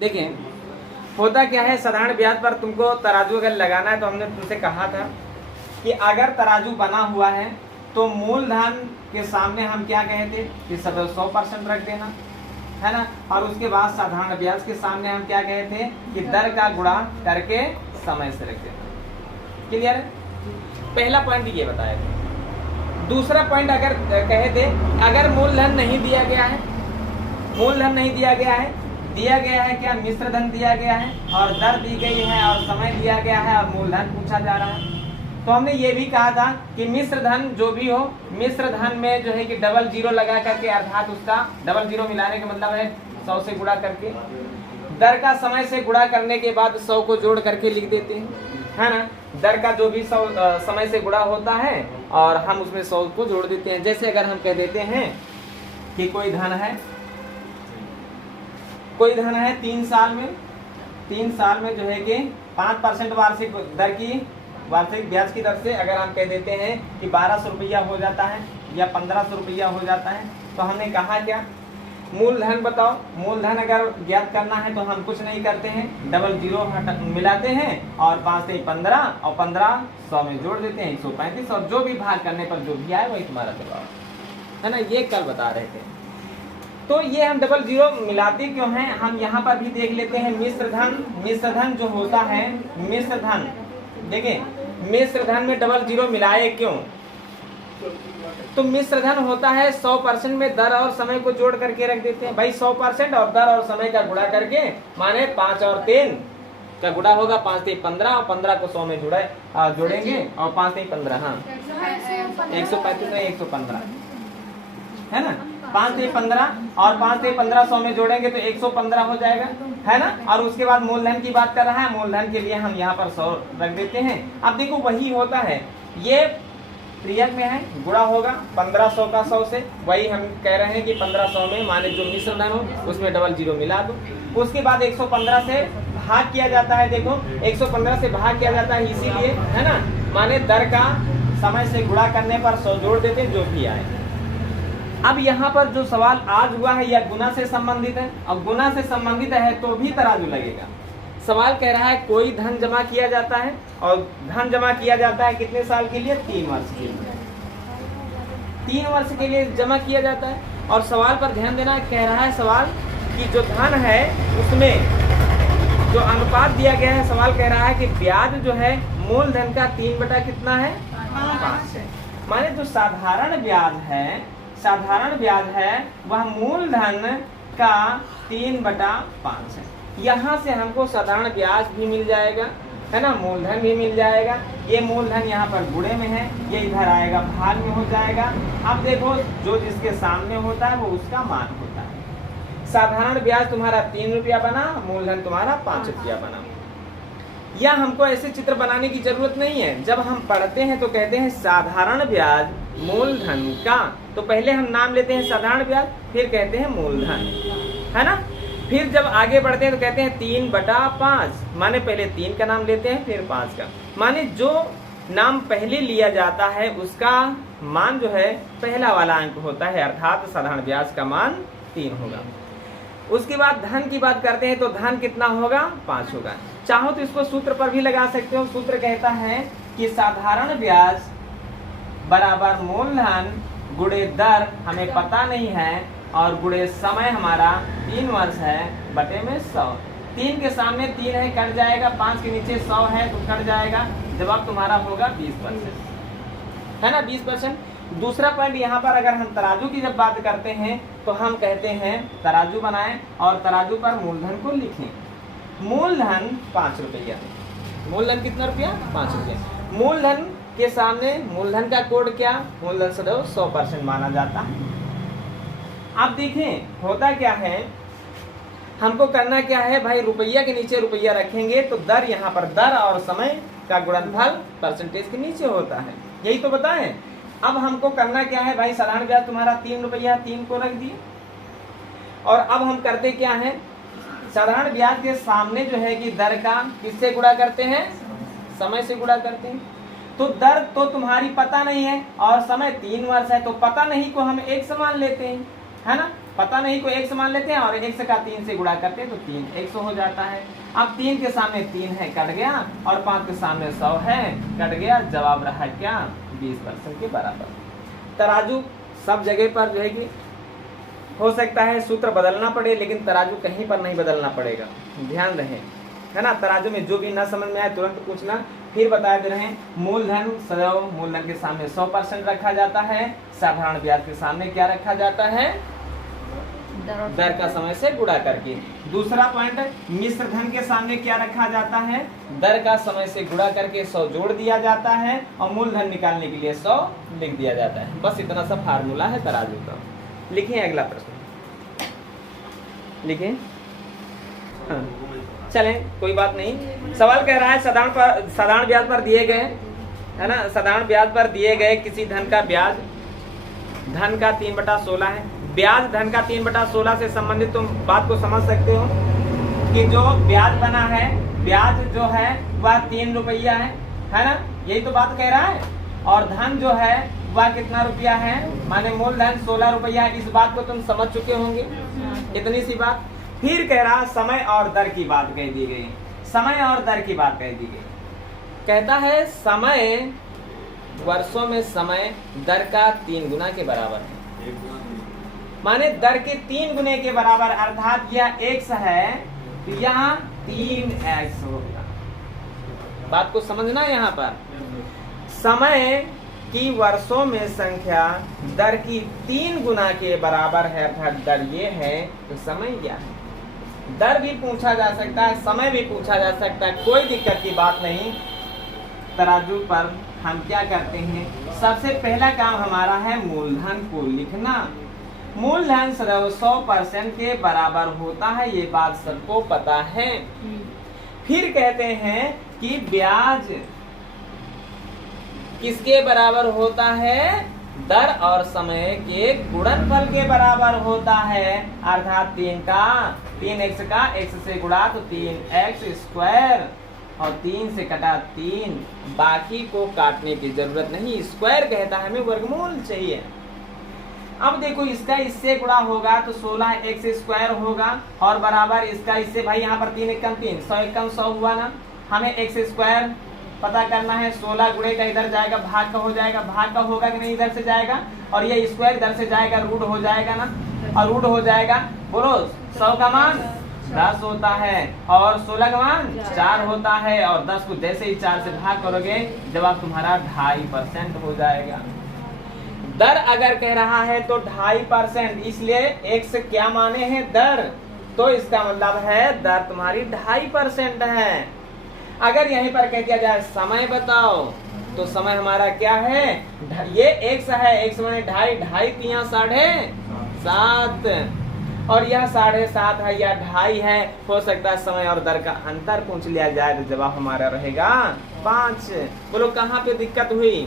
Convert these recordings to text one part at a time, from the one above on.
देखिए होता क्या है, साधारण ब्याज पर तुमको तराजू अगर लगाना है तो हमने तुमसे कहा था कि अगर तराजू बना हुआ है तो मूलधन के सामने हम क्या कहे थे कि 100% रख देना है ना, और उसके बाद साधारण ब्याज के सामने हम क्या कहे थे कि दर का गुणा करके समय से रख देना। क्लियर है? पहला पॉइंट ये बताया था। दूसरा पॉइंट अगर कहे थे अगर मूलधन नहीं दिया गया है, मूलधन नहीं दिया गया है, दिया गया है क्या, मिश्र धन दिया गया है और दर दी गई है और समय दिया गया है और मूलधन पूछा जा रहा है, तो हमने ये भी कहा था कि मिश्र धन जो भी हो, मिश्र धन में जो है कि डबल जीरो लगा करके, अर्थात उसका डबल जीरो मिलाने का मतलब है 100 से गुणा करके, दर का समय से गुणा करने के बाद 100 को जोड़ करके लिख देते हैं, है ना। दर का जो भी 100 समय से गुणा होता है और हम उसमें 100 को जोड़ देते हैं। जैसे अगर हम कह देते हैं कि कोई धन है 3 साल में, 3 साल में जो है कि 5% वार्षिक दर की, वार्षिक ब्याज की दर से अगर हम कह देते हैं कि 1200 रुपया हो जाता है या 1500 रुपया हो जाता है, तो हमने कहा क्या, मूलधन बताओ। मूलधन अगर ज्ञात करना है तो हम कुछ नहीं करते हैं, डबल जीरो मिलाते हैं और 5 से 15 और 15 100 में जोड़ देते हैं 135, और जो भी भाग करने पर जो भी आए वही तुम्हारा जवाब है ना। ये कल बता रहे थे। तो ये हम डबल जीरो मिलाते क्यों हैं, हम यहाँ पर भी देख लेते हैं। मिश्र धन जो होता है, मिश्र धन, देखिए मिश्र धन में डबल जीरो मिलाए क्यों, तो मिश्र धन होता है 100% में दर और समय को जोड़ करके रख देते हैं भाई। 100% और दर और समय का गुणा करके, माने 5 और 3 का गुणा होगा, 5 से 15 और 15 को 100 में जोड़ेंगे और 5 से 15, हाँ 135 में 115 है ना। 5 से 15 और 5 से 15 100 में जोड़ेंगे तो 115 हो जाएगा, है ना। और उसके बाद मूलधन की बात कर रहा है, मूलधन के लिए हम यहाँ पर 100 रख देते हैं। अब देखो वही होता है, ये क्रियक में है, गुणा होगा 1500 का 100 से, वही हम कह रहे हैं कि 1500 में माने जो मिश्र धन हो उसमें डबल जीरो मिला दो। उसके बाद 115 से भाग किया जाता है, देखो 115 से भाग किया जाता है इसीलिए, है ना, माने दर का समय से गुणा करने पर 100 जोड़ देते हैं जो भी आए। अब यहाँ पर जो सवाल आज हुआ है यह गुना से संबंधित है, अब गुना से संबंधित है तो भी तराजू लगेगा। सवाल कह रहा है कोई धन जमा किया जाता है और धन जमा किया जाता है कितने साल के लिए, 3 वर्ष के लिए, 3 वर्ष के लिए जमा किया जाता है। और सवाल पर ध्यान देना, कह रहा है सवाल कि जो धन है उसमें जो अनुपात दिया गया है, सवाल कह रहा है कि ब्याज जो है मूलधन का 3 बटा कितना है, 5 है। माने जो साधारण ब्याज है वह मूलधन का 3 बटा 5 है। यहाँ से हमको साधारण ब्याज भी मिल जाएगा, है ना, मूलधन भी मिल जाएगा। ये मूलधन यहाँ पर गुणे में है, ये इधर आएगा भाग में हो जाएगा। अब देखो जो जिसके सामने होता है वो उसका मान होता है। साधारण ब्याज तुम्हारा 3 रुपया बना, मूलधन तुम्हारा 5 रुपया बना। या हमको ऐसे चित्र बनाने की जरूरत नहीं है। जब हम पढ़ते हैं तो कहते हैं साधारण ब्याज मूलधन का, तो पहले हम नाम लेते हैं साधारण ब्याज, फिर कहते हैं मूलधन, है ना। फिर जब आगे बढ़ते हैं तो कहते हैं 3 बटा 5, माने पहले 3 का नाम लेते हैं फिर 5 का, माने जो नाम पहले लिया जाता है उसका मान जो है पहला वाला अंक होता है, अर्थात साधारण ब्याज का मान 3 होगा। उसके बाद धन की बात करते हैं तो धन कितना होगा, 5 होगा। चाहो तो इसको सूत्र पर भी लगा सकते हो। सूत्र कहता है कि साधारण ब्याज बराबर मूलधन गुणे दर, हमें पता नहीं है, और गुणे समय हमारा 3 वर्ष है बटे में 100। 3 के सामने 3 है, कट जाएगा, 5 के नीचे 100 है तो कट जाएगा, जवाब तुम्हारा होगा 20%, है ना, 20%। दूसरा पॉइंट यहाँ पर अगर हम तराजू की जब बात करते हैं तो हम कहते हैं तराजू बनाएं और तराजू पर मूलधन को लिखें। मूलधन 5 रुपया, मूलधन कितना रुपया, 5 रुपया। मूलधन के सामने मूलधन का कोड क्या, मूलधन सदैव 100% माना जाता है। अब देखें होता क्या है, हमको करना क्या है भाई, रुपया के नीचे रुपया रखेंगे तो दर, यहाँ पर दर और समय का गुणनफल परसेंटेज के नीचे होता है, यही तो बताएं। अब हमको करना क्या है भाई, साधारण ब्याज तुम्हारा 3 रुपया, 3 को रख दिए। और अब हम करते क्या है, साधारण ब्याज के सामने जो है कि दर का किससे गुणा करते हैं, समय से गुणा करते हैं। तो दर तो तुम्हारी पता नहीं है और समय 3 वर्ष है, तो पता नहीं को हम एक समान लेते हैं, है ना। पता नहीं को x मान लेते हैं और x का 3 से गुणा करते हैं तो 3x हो जाता है। अब 3 के सामने 3 है, कट गया, और 5 के सामने 100 है, कट गया, जवाब रहा क्या 20% के बराबर। तराजू सब जगह पर जो है कि हो सकता है सूत्र बदलना पड़े, लेकिन तराजू कहीं पर नहीं बदलना पड़ेगा, ध्यान रहे, है ना। तराजू में जो भी ना समझ में आए तुरंत पूछना। फिर बता दे रहे हैं, मूलधन सदैव मूलधन के सामने 100% रखा जाता है, साधारण ब्याज के सामने क्या रखा जाता है, दर का समय से गुणा करके। दूसरा पॉइंट, मिश्र धन के सामने क्या रखा जाता है, दर का समय से गुणा करके 100 जोड़ दिया जाता है और मूलधन निकालने के लिए 100 लिख दिया जाता है। बस इतना सा फार्मूला है तराजू का। लिखिए अगला प्रश्न, लिखिए। हाँ चलें, कोई बात नहीं। सवाल कह रहा है साधारण ब्याज पर दिए गए, है ना, साधारण ब्याज पर दिए गए किसी धन का ब्याज धन का 3/16 है। ब्याज धन का 3/16 से संबंधित तुम बात को समझ सकते हो कि जो ब्याज बना है, ब्याज जो है वह 3 रुपया है ना, यही तो बात कह रहा है। और धन जो है वह कितना रुपया है, माने मूलधन 16 रुपया है। इस बात को तुम समझ चुके होंगे, इतनी सी बात। फिर कह रहा समय और दर की बात कह दी गई, समय और दर की बात कह दी गई। कहता है समय वर्षों में समय दर का 3 गुना के बराबर है, माने दर के 3 गुने के बराबर, अर्थात यह x है तो यहाँ 3x होगा। बात को समझना यहाँ पर, समय की वर्षों में संख्या दर की 3 गुना के बराबर है, अर्थात दर ये है तो समय क्या है। दर भी पूछा जा सकता है, समय भी पूछा जा सकता है, कोई दिक्कत की बात नहीं। तराजू पर हम क्या करते हैं, सबसे पहला काम हमारा है मूलधन को लिखना। मूलधन सदैव 100% के बराबर होता है, ये बात सबको पता है। फिर कहते हैं कि ब्याज किसके बराबर होता है, दर और समय के गुणनफल के बराबर होता है, अर्थात 3x का x से गुणा तो 3x स्क्वायर, और 3 से कटा 3, बाकी को काटने की जरूरत नहीं, स्क्वायर कहता है हमें वर्गमूल चाहिए। अब देखो इसका इससे गुणा होगा तो 16x स्क्वायर होगा, और बराबर इसका इससे, भाई यहाँ पर 3 एकम 3, 100 एकम 100 हुआ ना। हमें x स्क्वायर पता करना है, 16 गुणे का इधर जाएगा, भाग का हो जाएगा, भाग का होगा कि नहीं इधर से जाएगा, और ये स्क्वायर इधर से जाएगा, रूट हो जाएगा ना, और रूट हो जाएगा। बोलो 100 का मान 10 होता है और 16 का मान 4 होता है, और 10 को जैसे ही 4 से भाग करोगे जवाब तुम्हारा 2.5% हो जाएगा। दर अगर कह रहा है तो 2.5%, इसलिए x क्या माने हैं, दर, तो इसका मतलब है दर तुम्हारी 2.5% है। अगर यहीं पर कह दिया जाए समय बताओ, तो समय हमारा क्या है, ये x है, x माने 2.5, 2.5 3 7, और यह 7.5 है या 2.5 है। हो सकता है समय और दर का अंतर पूछ लिया जाए तो जवाब हमारा रहेगा 5। बोलो कहाँ पे दिक्कत हुई,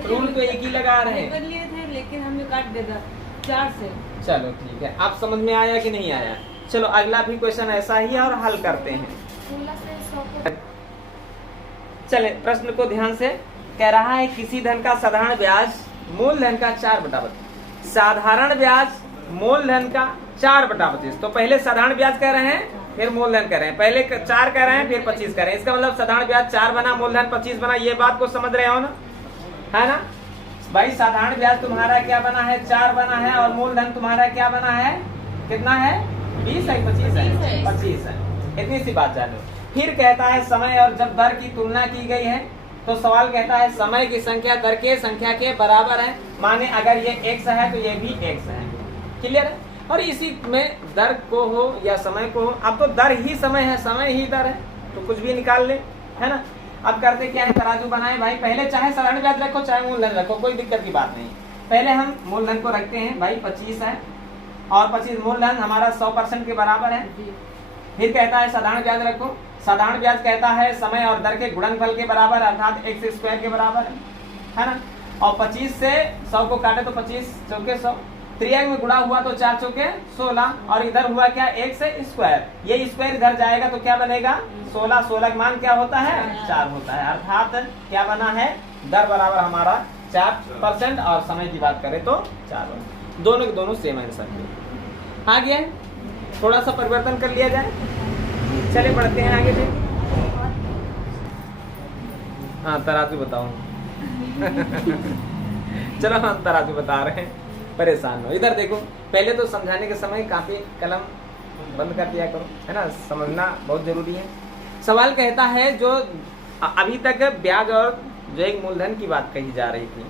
रूल तो एक ही लगा रहे हैं, लिए थे लेकिन हमें काट देगा 4 से। चलो ठीक है, आप समझ में आया कि नहीं आया। चलो अगला भी क्वेश्चन ऐसा ही है और हल करते हैं। चले प्रश्न को ध्यान से, कह रहा है किसी धन का साधारण ब्याज मूलधन का 4/25, साधारण ब्याज मूलधन का 4/25। तो पहले साधारण ब्याज कह रहे हैं, फिर मूलधन कह रहे हैं, पहले 4 कह रहे हैं, फिर 25 कह रहे हैं। इसका मतलब साधारण ब्याज 4 बना, मूलधन 25 बना, ये बात को समझ रहे हो ना, है ना भाई। साधारण ब्याज तुम्हारा क्या बना है, 4 बना है, और मूलधन तुम्हारा क्या बना है, कितना है, 20 है 25 है, 25 है। इतनी सी बात जानो। फिर कहता है समय और जब दर की तुलना की गई है, तो सवाल कहता है समय की संख्या दर के संख्या के बराबर है, माने अगर ये x है तो ये भी x है। क्लियर है। और इसी में दर को हो या समय को हो, अब तो दर ही समय है, समय ही दर है, तो कुछ भी निकाल ले, है ना। अब करते क्या है, तराजू बनाए भाई, पहले चाहे साधारण ब्याज रखो चाहे मूलधन रखो, कोई दिक्कत की बात नहीं। पहले हम मूलधन को रखते हैं भाई, 25 है, और 25 मूलधन हमारा 100% के बराबर है। फिर कहता है साधारण ब्याज रखो, साधारण ब्याज कहता है समय और दर के गुणनफल के बराबर, अर्थात x स्क्वायर के बराबर है ना। और 25 से 100 को काटे तो 25 चौके 100, त्रियाग में गुणा हुआ तो 4 चौके 16, और इधर हुआ क्या, x स्क्वायर, ये स्क्वायर इधर जाएगा तो क्या बनेगा 16, 16 का मान क्या होता है 4 होता है, अर्थात क्या बना है, दर बराबर हमारा 4% और समय की बात करें तो 4। दोनों के दोनों सेम आंसर है। आ गया, थोड़ा सा परिवर्तन कर लिया जाए। चलिए पढ़ते हैं आगे से। हाँ तराजू बताओ। चलो हम तराजू बता रहे हैं, परेशान हो। इधर देखो, पहले तो समझाने के समय काफी कलम बंद कर दिया करो, है ना, समझना बहुत जरूरी है। सवाल कहता है जो अभी तक ब्याज और जो एक मूलधन की बात कही जा रही थी,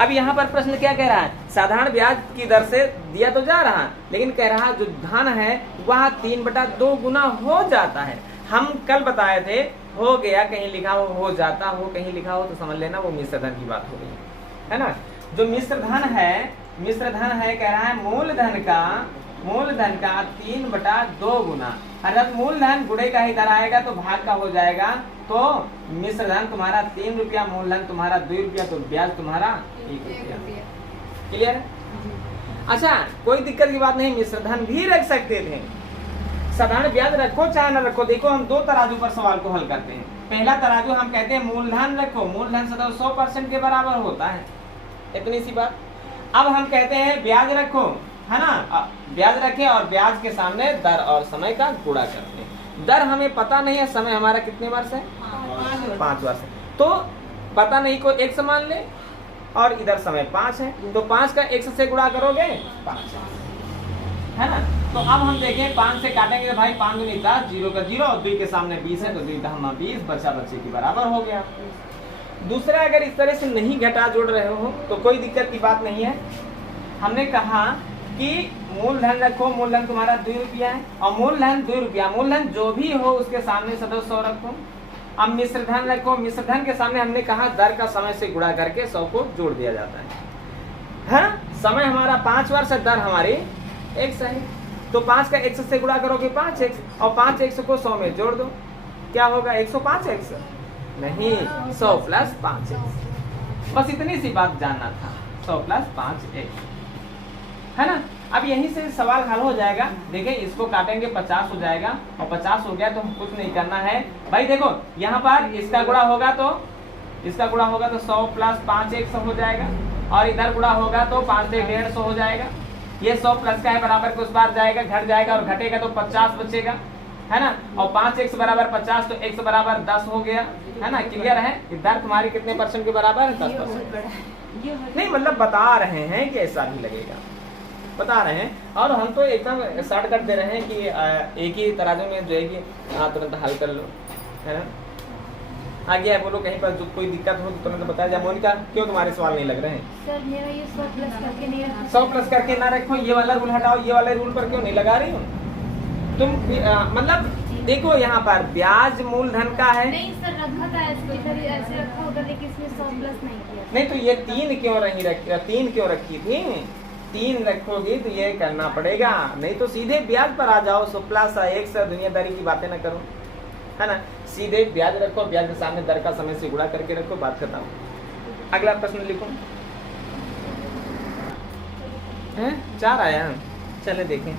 अब यहाँ पर प्रश्न क्या कह रहा है, साधारण ब्याज की दर से दिया तो जा रहा, लेकिन कह रहा जो धन है वह 3/2 गुना हो जाता है। हम कल बताए थे हो गया, कहीं लिखा हो जाता हो, कहीं लिखा हो तो समझ लेना वो मिश्र धन की बात हो रही है ना। जो मिश्र धन है कह रहा है मूलधन का 3/2 गुना। अर्थात मूलधन गुणे का इधर आएगा तो भाग का हो जाएगा, तो मिश्र धन तुम्हारा 3 रुपया, मूलधन तुम्हारा 2 रुपया, तो ब्याज तुम्हारा 1 रुपया। क्लियर है? अच्छा, कोई दिक्कत की बात नहीं, मिश्र धन भी रख सकते थे। साधारण ब्याज रखो चाहे न रखो, देखो हम 2 तराजू पर सवाल को हल करते हैं। पहला तराजू हम कहते हैं मूलधन रखो, मूलधन सदैव 100% के बराबर होता है, इतनी सी बात। अब हम कहते हैं ब्याज रखो, है ना, ब्याज रखें और ब्याज के सामने दर और समय का गुणा करते हैं। दर हमें पता नहीं है, समय हमारा कितने वर्ष है, 5 वर्ष है, तो पता नहीं को 1 मान ले, और इधर समय 5 है, तो 5 का 1 से गुणा करोगे 5 है ना। तो अब हम देखें 5 से काटेंगे तो भाई 5 दूनी 10, 0 का 0, और 2 के सामने 20 है तो 2 का हम 20, बच्चा बच्चे के बराबर हो गया। दूसरा, अगर इस तरह से नहीं घटा जोड़ रहे हो तो कोई दिक्कत की बात नहीं है। हमने कहा कि मूलधन रखो, मूलधन तुम्हारा 2 रुपया है, और मूलधन 2 रुपया, मूलधन जो भी हो उसके सामने सदैव 100 रखो। अब मिश्र धन रखो, मिश्र धन के सामने हमने कहा दर का समय से गुणा करके 100 को जोड़ दिया जाता है ना। समय हमारा 5 वर्ष है, दर हमारी 1 है, तो 5 का 1 से गुणा करोगे 5x, और 5x को 100 में जोड़ दो, क्या होगा 105x? नहीं, 100 + 5x। बस इतनी सी बात जानना था, 100 + 5x, है ना। अब यहीं से सवाल हल हो जाएगा। देखिए इसको काटेंगे 50 हो जाएगा, और 50 हो गया तो हम कुछ नहीं करना है भाई। देखो यहाँ पर इसका गुणा होगा तो 100 + 5x हो जाएगा, और इधर गुणा होगा तो 5 से 150 हो जाएगा। ये 100 प्लस का है, बराबर को उस बार जाएगा, घट जाएगा, और घटेगा तो 50 बचेगा, है ना। और 5x = 50, तो x = 10 हो गया, है ना। क्लियर है? दर तुम्हारी कितने % के बराबर है? 10%। नहीं मतलब बता रहे हैं कि ऐसा भी लगेगा, बता रहे हैं, और हम तो एकदम शॉर्टकट दे रहे हैं कि एक ही तराजू में जो है कि तुरंत हल कर लो, है ना। आगे है, बोलो कहीं पर जो कोई दिक्कत हो तो तुरंत बताया जाए। मोनिका, क्यों तुम्हारे सवाल नहीं लग रहे हैं? सर मेरा ये 100 प्लस करके नहीं रखा। 100 प्लस करके ना रखो, ये वाला रूल हटाओ, ये वाले रूल पर क्यों नहीं लगा रही हो तुम? मतलब देखो यहाँ पर ब्याज मूलधन का है। नहीं सर, रखा था इसको, इधर ऐसे रखा होगा, लेकिन इसमें 100 प्लस नहीं किया। नहीं तो ये 3 क्यों नहीं रखी, 3 क्यों रखी थी? 3 रखोगी तो ये करना पड़ेगा, नहीं तो सीधे ब्याज पर आ जाओ। 100 + 1 दुनियादारी की बातें ना करो, है ना। सीधे ब्याज रखो, ब्याज के सामने दर का समय से गुणा करके रखो, बात खत्म। अगला प्रश्न लिखो। 4 आया, चले देखें।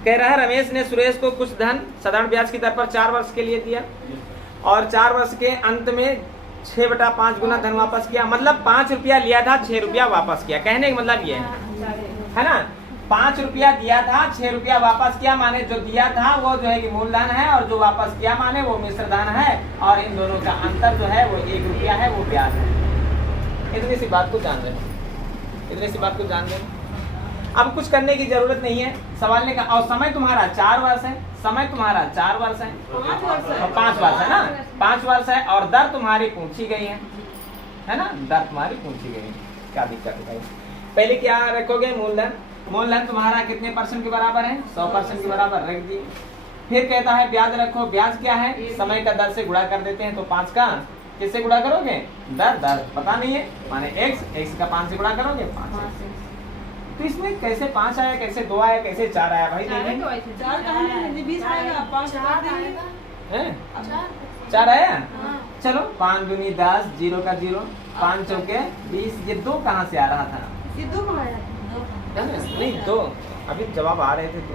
कह रहा है रमेश ने सुरेश को कुछ धन साधारण ब्याज की दर पर 4 वर्ष के लिए दिया, और 4 वर्ष के अंत में 6/5 गुना धन वापस किया। मतलब 5 रुपया लिया था, 6 रुपया वापस किया। कहने का मतलब ये है ना, 5 रुपया दिया था, 6 रुपया वापस किया, माने जो दिया था वो जो है कि मूलधन है, और जो वापस किया माने वो मिश्र धन है, और इन दोनों का अंतर जो है वो 1 रुपया है, वो ब्याज है। इतनी सी बात को जान रहे, अब कुछ करने की जरूरत नहीं है। सवाल ने कहा, और समय तुम्हारा 4 वर्ष है, समय तुम्हारा 4 वर्ष है, 5 वर्ष है ना, 5 वर्ष है, और दर तुम्हारी पूछी गई है ना, दर तुम्हारी पूछी गई है। क्या दिक्कत है भाई? पहले क्या रखोगे? मूलधन तुम्हारा कितने % के बराबर है? 100% के बराबर रख दिए। फिर कहता है ब्याज रखो, ब्याज क्या है? समय का दर से गुणा कर देते हैं, तो 5 का किससे गुणा करोगे? दर पता नहीं है, माने x का 5 से गुणा करोगे 5। तो इसमें कैसे 5 आया, कैसे 2 आया, कैसे 4 आया भाई? 4 आया। चलो 5 दूनी 10, 0 का 0, 5 चौके 20। ये 2 कहाँ से आ रहा था? नहीं 2, अभी जवाब आ रहे थे तो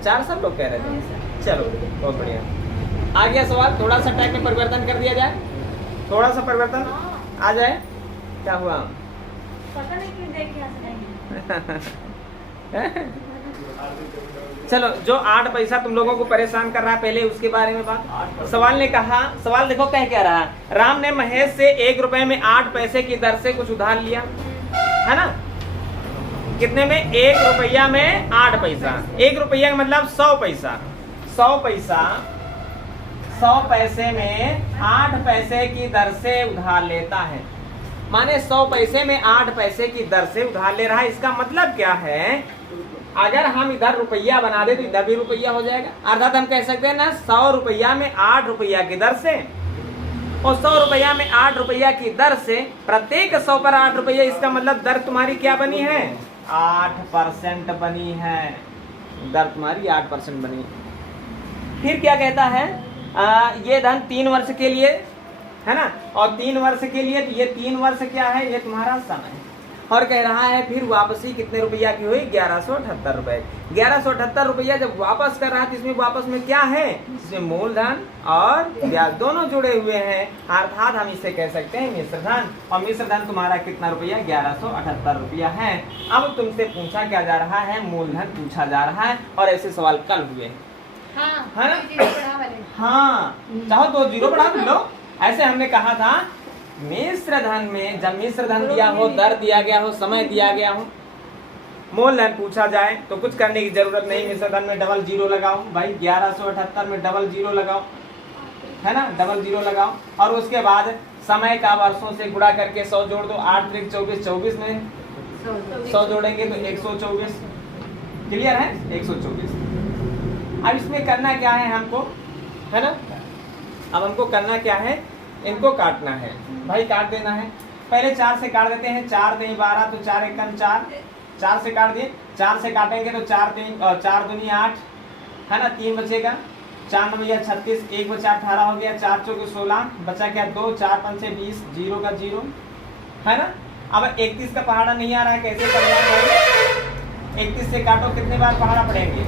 4 सब लोग कह रहे थे। चलो बहुत बढ़िया। आ गया सवाल, थोड़ा सा टाइप में परिवर्तन कर दिया जाए, थोड़ा सा परिवर्तन आ जाए। क्या हुआ? पता नहीं क्यों देखे हंस रहे हैं। चलो, जो 8 पैसा तुम लोगों को परेशान कर रहा है, पहले उसके बारे में बात। सवाल ने कहा, सवाल देखो कह क्या रहा है, राम ने महेश से 1 रुपए में 8 पैसे की दर से कुछ उधार लिया, है ना? कितने में? 1 रुपया में 8 पैसा। 1 रुपया का मतलब 100 पैसा। 100 पैसा 100 पैसे में 8 पैसे की दर से उधार लेता है। माने 100 पैसे में 8 पैसे की दर से उधार ले रहा है। इसका मतलब क्या है, अगर हम इधर रुपया बना दे तो इधर भी रुपया हो जाएगा। अर्थात हम कह सकते हैं ना, 100 रुपया में 8 रुपया की दर से, और 100 रुपया में 8 रुपया की दर से प्रत्येक 100 पर 8 रुपया। इसका मतलब दर तुम्हारी क्या बनी है? 8% बनी है। दर तुम्हारी 8% बनी। फिर क्या कहता है, ये धन 3 वर्ष के लिए, है ना? और 3 वर्ष के लिए, तो ये 3 वर्ष क्या है? ये तुम्हारा समय है। और कह रहा है फिर वापसी कितने रुपया की हुई? 1178 रुपए। 1178 रुपया जब वापस कर रहा है तो इसमें वापस में क्या है? इसमें मूलधन और ब्याज दोनों जुड़े हुए हैं। अर्थात हम इसे कह सकते हैं मिश्र धन। और मिश्र धन तुम्हारा कितना रुपया? 1178 रुपया है। अब तुमसे पूछा क्या जा रहा है? मूलधन पूछा जा रहा है। और ऐसे सवाल कल हुए हैं, है ना? हाँ, चाहो 2 जीरो बढ़ा लो। ऐसे हमने कहा था मिश्र धन में, जब मिश्र धन दिया हो, दर दिया गया हो, समय दिया गया हो, मूलधन पूछा जाए तो कुछ करने की जरूरत नहीं। मिश्र धन में डबल जीरो लगाओ भाई, 1178 में डबल जीरो लगाओ, है ना? डबल जीरो लगाओ। और उसके बाद समय का वर्षों से गुणा करके 100 जोड़ दो। 8 त्रिक 24, 24 में 100 जोड़ेंगे तो 124। क्लियर है? 124। अब इसमें करना क्या है हमको, है ना? अब हमको करना क्या है? इनको काटना है भाई, काट देना है। पहले 4 से काट देते हैं। 4 नहीं 12, तो 4 एकम 4, 4 से काट दिए। 4 से काटेंगे तो 4 दूनी 8, है ना? 3 बचेगा। 4 9 36, 1 बचा 18 हो गया। 4 चौके 16, बचा क्या? 2, 4 5 से 20, 0 का 0, है ना? अब 31 का पहाड़ा नहीं आ रहा है, कैसे करना है? 31 से काटो, कितने बार पहाड़ा पड़ेंगे?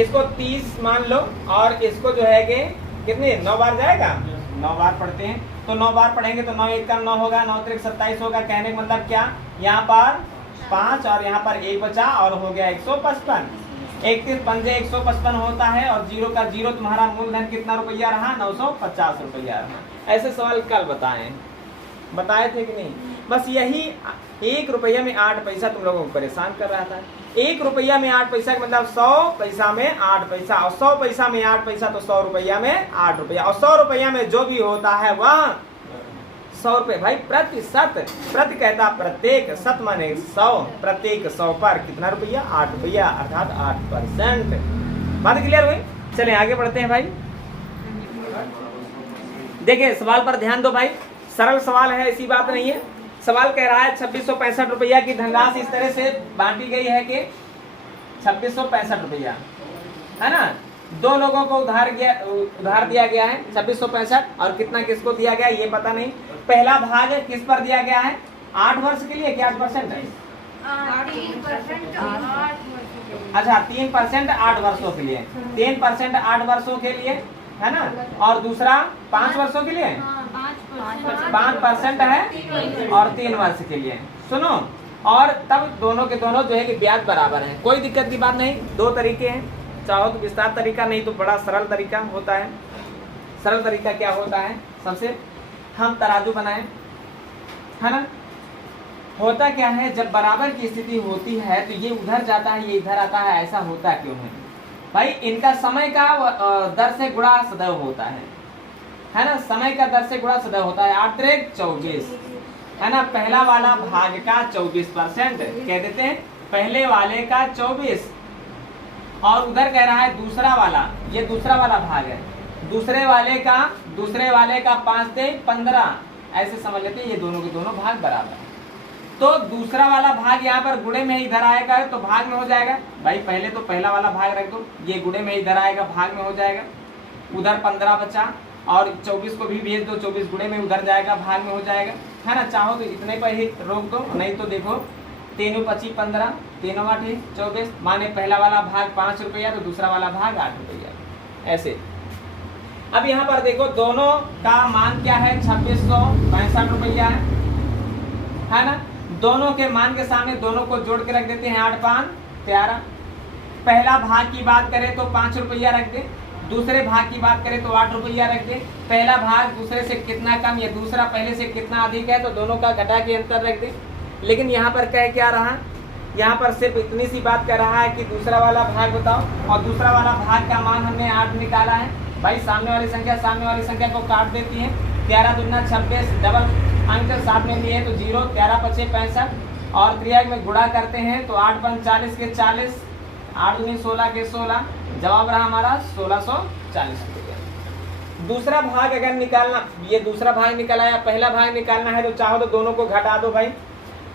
इसको 30 मान लो, और इसको जो है कि कितने? 9 बार जाएगा। 9 बार पढ़ते हैं तो 9 बार पढ़ेंगे तो 9 1 का 9 होगा, 9 त्रिक 27 होगा। कहने का मतलब क्या? यहाँ पर 5 और यहाँ पर 1 बचा और हो गया 155। 31 पंजे 155 होता है, और 0 का 0 तुम्हारा मूलधन कितना रुपया रहा? 950 रुपया रहा। ऐसे सवाल कल बताए थे कि नहीं? बस यही 1 रुपया में 8 पैसा तुम लोगों को परेशान कर रहा था। 1 रुपया में 8 पैसा का मतलब 100 पैसा में 8 पैसा, और 100 पैसा में 8 पैसा तो 100 रुपया में 8 रुपया। और 100 रुपया में जो भी होता है वह 100 रुपये भाई। प्रतिशत, प्रति कहता प्रत्येक, शत माने 100, प्रत्येक 100 पर कितना रुपया? 8 रुपया, अर्थात 8%। बात क्लियर हुई? चले आगे बढ़ते हैं भाई। देखिए सवाल पर ध्यान दो भाई, सरल सवाल है, ऐसी बात नहीं है। सवाल कह रहा है 2665 रुपया की धनराशि इस तरह से बांटी गई है कि 2665 रुपया, है ना? 2 लोगों को उधार दिया गया है 2665, और कितना किसको दिया गया ये पता नहीं। पहला भाग किस पर दिया गया है? 8 वर्ष के लिए। क्या 8% है? अच्छा 3% 8 वर्षों के लिए। 3% 8 वर्षों के लिए, है ना? और दूसरा 5 वर्षों के लिए 5% है, और 3 वर्ष के लिए। सुनो, और तब दोनों के दोनों जो है कि ब्याज बराबर है। कोई दिक्कत की बात नहीं। 2 तरीके हैं, चाहो तो विस्तार तरीका, नहीं तो बड़ा सरल तरीका होता है। सरल तरीका क्या होता है? सबसे हम तराजू बनाएं, है ना? होता क्या है, जब बराबर की स्थिति होती है तो ये उधर जाता है, ये इधर आता है। ऐसा होता क्यों है भाई? इनका समय का दर से गुणा सदैव होता है ना? समय का दर से गुणा सदैव होता है। 8 त्रिक 24, है ना? पहला वाला भाग का 24% कह देते हैं, पहले वाले का 24, और उधर कह रहा है दूसरा वाला, ये दूसरा वाला भाग है, दूसरे वाले का 5 से 15। ऐसे समझ लेते हैं ये दोनों के दोनों भाग बराबर है। तो दूसरा वाला भाग यहाँ पर गुणे में इधर आएगा तो भाग में हो जाएगा भाई। पहले तो पहला वाला भाग रख दो, ये गुणे में इधर आएगा, भाग में हो जाएगा। उधर 15 बचा, और 24 को भी भेज दो, 24 गुणे में उधर जाएगा, भाग में हो जाएगा, है ना? चाहो तो इतने पर ही रोक दो, नहीं तो देखो 3 25 15, 3 8 24, माने पहला वाला भाग 5 रुपया तो दूसरा वाला भाग 8 रुपया। ऐसे अब यहाँ पर देखो दोनों का मान क्या है? 2665 रुपया है, है ना। दोनों के मान के सामने दोनों को जोड़ के रख देते हैं, 8 5 13। पहला भाग की बात करें तो 5 रुपया रख दे, दूसरे भाग की बात करें तो 8 रुपया रख दे। पहला भाग दूसरे से कितना कम या दूसरा पहले से कितना अधिक है तो दोनों का घटा के अंतर रख दे। लेकिन यहाँ पर कह क्या रहा, यहाँ पर सिर्फ इतनी सी बात कर रहा है कि दूसरा वाला भाग बताओ, और दूसरा वाला भाग का मान हमने 8 निकाला है। भाई सामने वाली संख्या को काट देती है, 13 दूना 26, डबल अंक साथ में लिए तो 0, 13 पचे 65, और त्रियाग में गुणा करते हैं तो 8 5 40 के 40, 8 दूनी 16 के 16, जवाब रहा हमारा 1640 रुपया। दूसरा भाग अगर निकालना, ये दूसरा भाग निकाला या पहला भाग निकालना है तो चाहो तो दोनों को घटा दो भाई।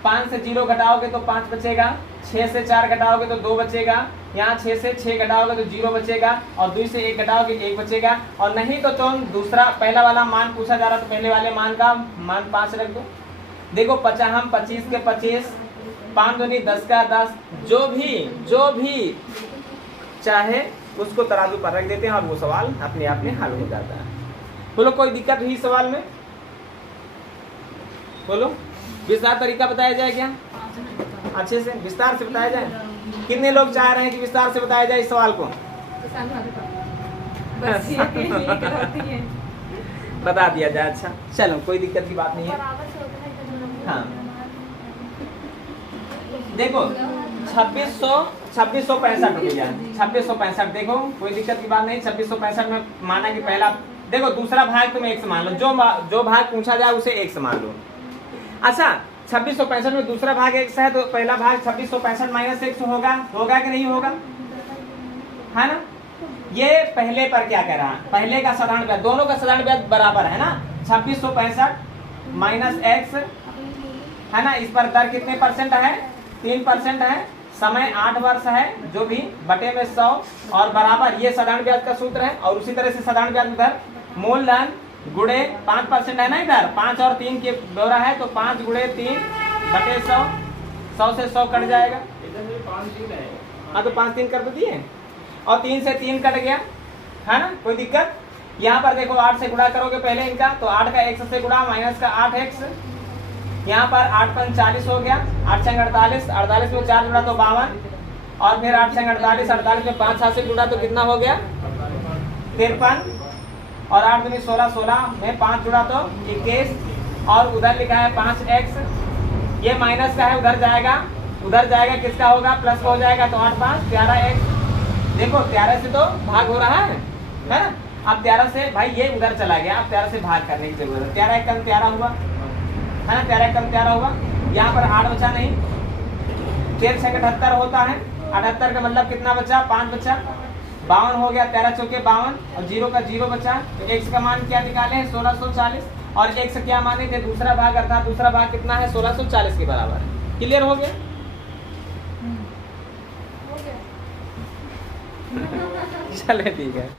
5 से 0 घटाओगे तो 5 बचेगा, 6 से 4 घटाओगे तो 2 बचेगा, यहाँ 6 से 6 घटाओगे तो 0 बचेगा, और 2 से 1 घटाओगे 1 बचेगा। और नहीं तो दूसरा पहला वाला मान पूछा जा रहा तो पहले वाले मान का मान 5 रख दो। देखो 50 25 के 25, 5 दूनी 10 का 10, जो भी चाहे उसको तराजू पर रख देते हैं और वो सवाल अपने आप में हल हो जाता है। बोलो कोई दिक्कत हुई सवाल में? बोलो विस्तार तरीका बताया जाए क्या? अच्छे से विस्तार से बताया जाए। कितने लोग चाह रहे हैं कि विस्तार से बताया जाए इस सवाल को? बता दिया जाए। अच्छा चलो कोई दिक्कत की बात नहीं है। हाँ देखो 2665 रुपया, 2665, देखो कोई दिक्कत की बात नहीं। 2665 में माना कि पहला, देखो दूसरा भाग तुम x मान लो, जो भाग पूछा जाए उसे x मान लो। अच्छा 2665 में दूसरा भाग x है तो पहला भाग 2665 माइनस x होगा कि नहीं होगा, है ना। ये पहले पर क्या कह रहा है, पहले का साधारण ब्याज, दोनों का साधारण ब्याज बराबर है ना, 2665 माइनस x है ना। इस पर दर कितने परसेंट है? 3% है। समय 8 वर्ष है, जो भी बटे में 100 और बराबर, ये साधारण ब्याज का सूत्र है। और उसी तरह से साधारण ब्याज उधर मूलधन गुणे 5% है ना, इधर 5 और 3 के ब्यौरा है तो 5 गुणे 3 बटे 100, 100 से 100 कट जाएगा। हाँ तो 5 3 कर दो दिए, और 3 से 3 कट गया, है ना। कोई दिक्कत? यहाँ पर देखो 8 से गुणा करोगे पहले इनका तो 8 का x से गुणा माइनस का 8x, यहाँ पर 8 5 40 हो गया, 8 6 48, 48 में 4 जुड़ा तो 52, और फिर 8 6 48, 48 में 5 7 से जुड़ा तो कितना हो गया 53, और 8 दूनी 16, 16 में 5 जुड़ा तो 21, और उधर लिखा है 5x, ये माइनस का है उधर जाएगा किसका होगा, प्लस का हो जाएगा तो 8 5 11x। देखो 13 से तो भाग हो रहा है ना। अब 13 से भाई ये उधर चला गया, अब 13 से भाग करने की जरूरत है। 13 कम 13 हुआ है ना, 13 कम 13 हुआ, यहाँ पर 8 बचा नहीं, 13 6 78 होता है, 78 का मतलब कितना बचा, 5 बचा, 52 हो गया, 13 चौके 52, और 0 का 0 बचा। तो x का मान क्या निकाले हैं 1640, और x क्या माने थे, दूसरा भाग, अर्थात दूसरा भाग कितना है 1640 के बराबर। क्लियर हो गया? चले ठीक है।